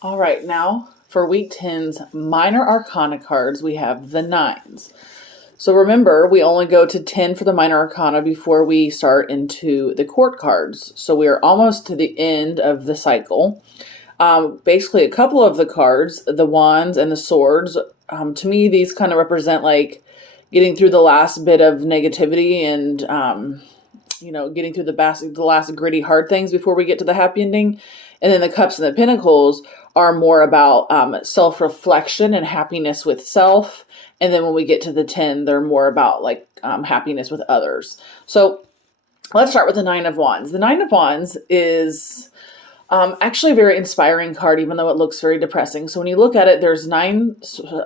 All right, now for week 10's minor arcana cards, we have the nines. So remember, we only go to 10 for the minor arcana before we start into the court cards. So we are almost to the end of the cycle. Basically, a couple of the cards, the wands and the swords, to me, these kind of represent like getting through the last bit of negativity and, getting through the last gritty hard things before we get to the happy ending. And then the cups and the pentacles are more about self-reflection and happiness with self. And then when we get to the 10, they're more about like happiness with others. So let's start with the Nine of Wands. The Nine of Wands is actually a very inspiring card, even though it looks very depressing. So when you look at it, there's nine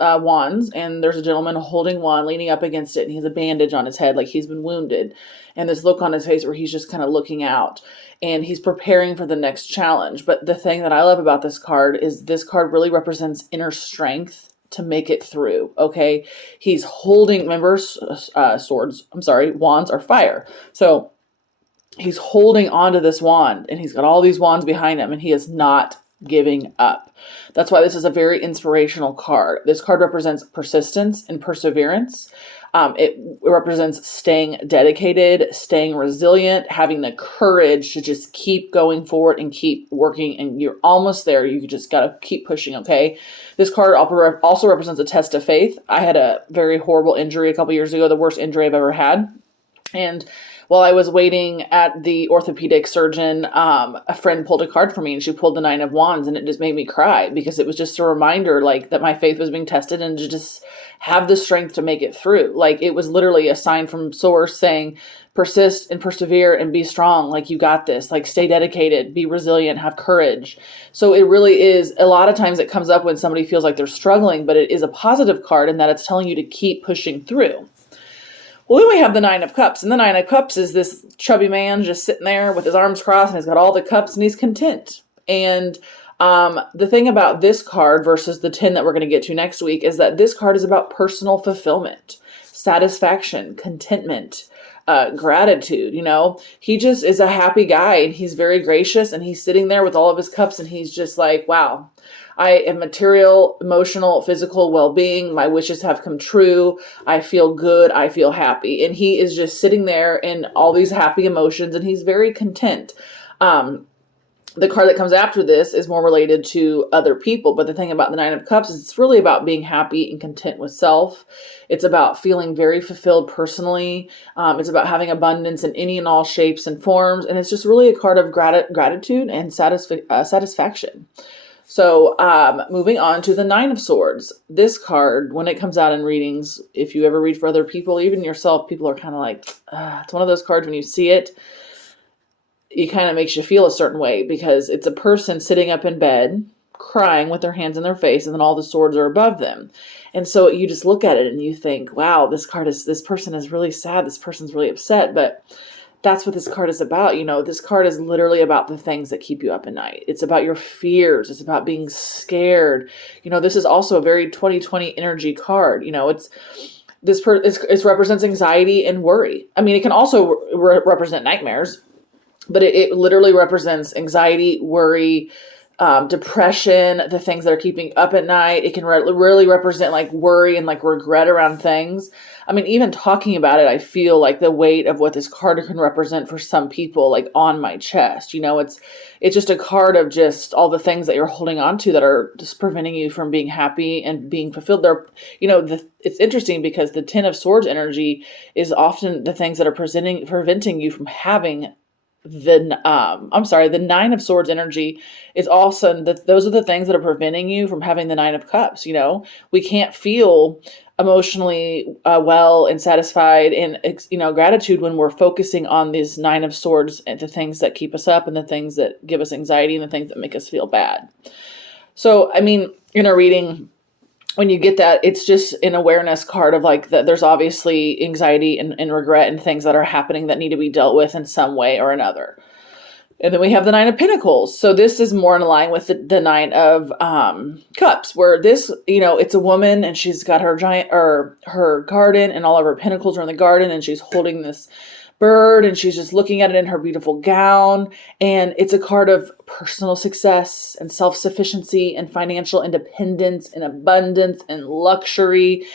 wands, and there's a gentleman holding one, leaning up against it, and he has a bandage on his head, like he's been wounded. And this look on his face where he's just kind of looking out, and he's preparing for the next challenge. But the thing that I love about this card is this card really represents inner strength to make it through. Okay, he's holding, remember, wands are fire. So he's holding onto this wand, and he's got all these wands behind him, and he is not giving up. That's why this is a very inspirational card. This card represents persistence and perseverance. It represents staying dedicated, staying resilient, having the courage to just keep going forward and keep working, and you're almost there. You just got to keep pushing, okay? This card also represents a test of faith. I had a very horrible injury a couple years ago, the worst injury I've ever had. And while I was waiting at the orthopedic surgeon, a friend pulled a card for me, and she pulled the Nine of Wands, and it just made me cry because it was just a reminder, like, that my faith was being tested and to just have the strength to make it through. Like, it was literally a sign from source saying, persist and persevere and be strong. Like, you got this. Like, stay dedicated, be resilient, have courage. So it really is, a lot of times it comes up when somebody feels like they're struggling, but it is a positive card in that it's telling you to keep pushing through. Well, then we have the Nine of Cups, and the Nine of Cups is this chubby man just sitting there with his arms crossed, and he's got all the cups, and he's content. And the thing about this card versus the 10 that we're going to get to next week is that this card is about personal fulfillment, satisfaction, contentment, gratitude. He just is a happy guy, and he's very gracious, and he's sitting there with all of his cups, and he's just like, wow, I am material, emotional, physical well-being. My wishes have come true. I feel good. I feel happy. And he is just sitting there in all these happy emotions, and he's very content. The card that comes after this is more related to other people. But the thing about the Nine of Cups is it's really about being happy and content with self. It's about feeling very fulfilled personally. It's about having abundance in any and all shapes and forms. And it's just really a card of gratitude and satisfaction. So moving on to the Nine of Swords. This card, when it comes out in readings, if you ever read for other people, even yourself, people are kind of like, it's one of those cards when you see it, it kind of makes you feel a certain way because it's a person sitting up in bed, crying with their hands in their face, and then all the swords are above them. And so you just look at it and you think, wow, this person is really sad. This person's really upset. But that's what this card is about. This card is literally about the things that keep you up at night. It's about your fears. It's about being scared. This is also a very 2020 energy card. It represents anxiety and worry. I mean, it can also represent nightmares, but it literally represents anxiety, worry, depression, the things that are keeping up at night. It can really represent like worry and like regret around things. I mean, even talking about it, I feel like the weight of what this card can represent for some people, like on my chest. It's just a card of just all the things that you're holding on to that are just preventing you from being happy and being fulfilled. It's interesting because the 10 of Swords energy is often the things that are preventing you from having the Nine of Swords energy is also those are the things that are preventing you from having the Nine of Cups. We can't feel emotionally well and satisfied and gratitude when we're focusing on these Nine of Swords and the things that keep us up and the things that give us anxiety and the things that make us feel bad. So, I mean, in a reading, when you get that, it's just an awareness card of like that there's obviously anxiety and regret and things that are happening that need to be dealt with in some way or another. And then we have the Nine of Pentacles. So this is more in line with the Nine of Cups, where this, it's a woman and she's got her garden and all of her pentacles are in the garden, and she's holding this bird, and she's just looking at it in her beautiful gown. And it's a card of personal success and self-sufficiency and financial independence and abundance and luxury.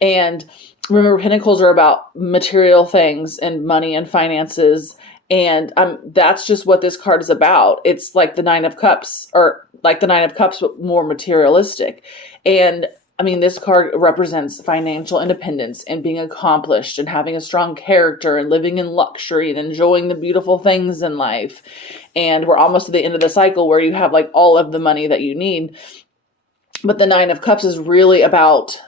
And remember, Pentacles are about material things and money and finances. And that's just what this card is about. It's like the Nine of Cups, or like the Nine of Cups, but more materialistic. And I mean, this card represents financial independence and being accomplished and having a strong character and living in luxury and enjoying the beautiful things in life. And we're almost to the end of the cycle where you have like all of the money that you need. But the Nine of Cups is really about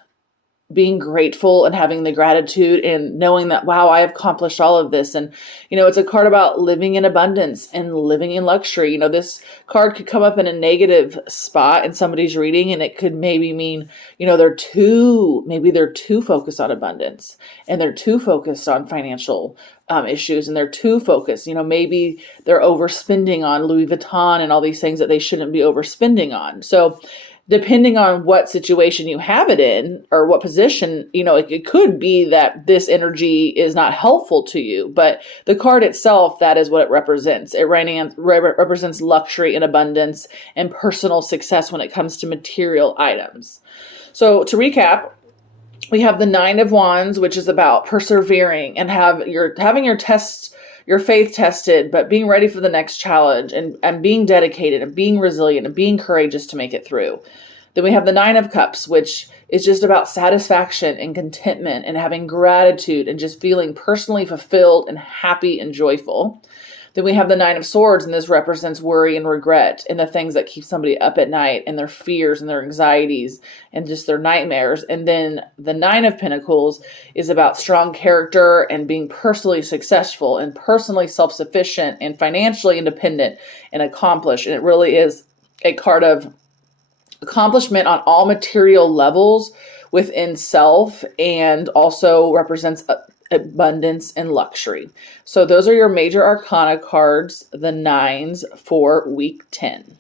being grateful and having the gratitude and knowing that, wow, I have accomplished all of this. And, it's a card about living in abundance and living in luxury. This card could come up in a negative spot in somebody's reading, and it could maybe mean, they're too focused on abundance, and they're too focused on financial issues, and they're too focused, maybe they're overspending on Louis Vuitton and all these things that they shouldn't be overspending on. So depending on what situation you have it in, or what position, it could be that this energy is not helpful to you. But the card itself, that is what it represents. It represents luxury and abundance and personal success when it comes to material items. So to recap, we have the Nine of Wands, which is about persevering and having your faith tested, but being ready for the next challenge, and being dedicated and being resilient and being courageous to make it through. Then we have the Nine of Cups, which is just about satisfaction and contentment and having gratitude and just feeling personally fulfilled and happy and joyful. Then we have the Nine of Swords, and this represents worry and regret and the things that keep somebody up at night, and their fears and their anxieties and just their nightmares. And then the Nine of Pentacles is about strong character and being personally successful and personally self-sufficient and financially independent and accomplished. And it really is a card of accomplishment on all material levels within self, and also represents abundance and luxury. So those are your major arcana cards, the nines for week 10.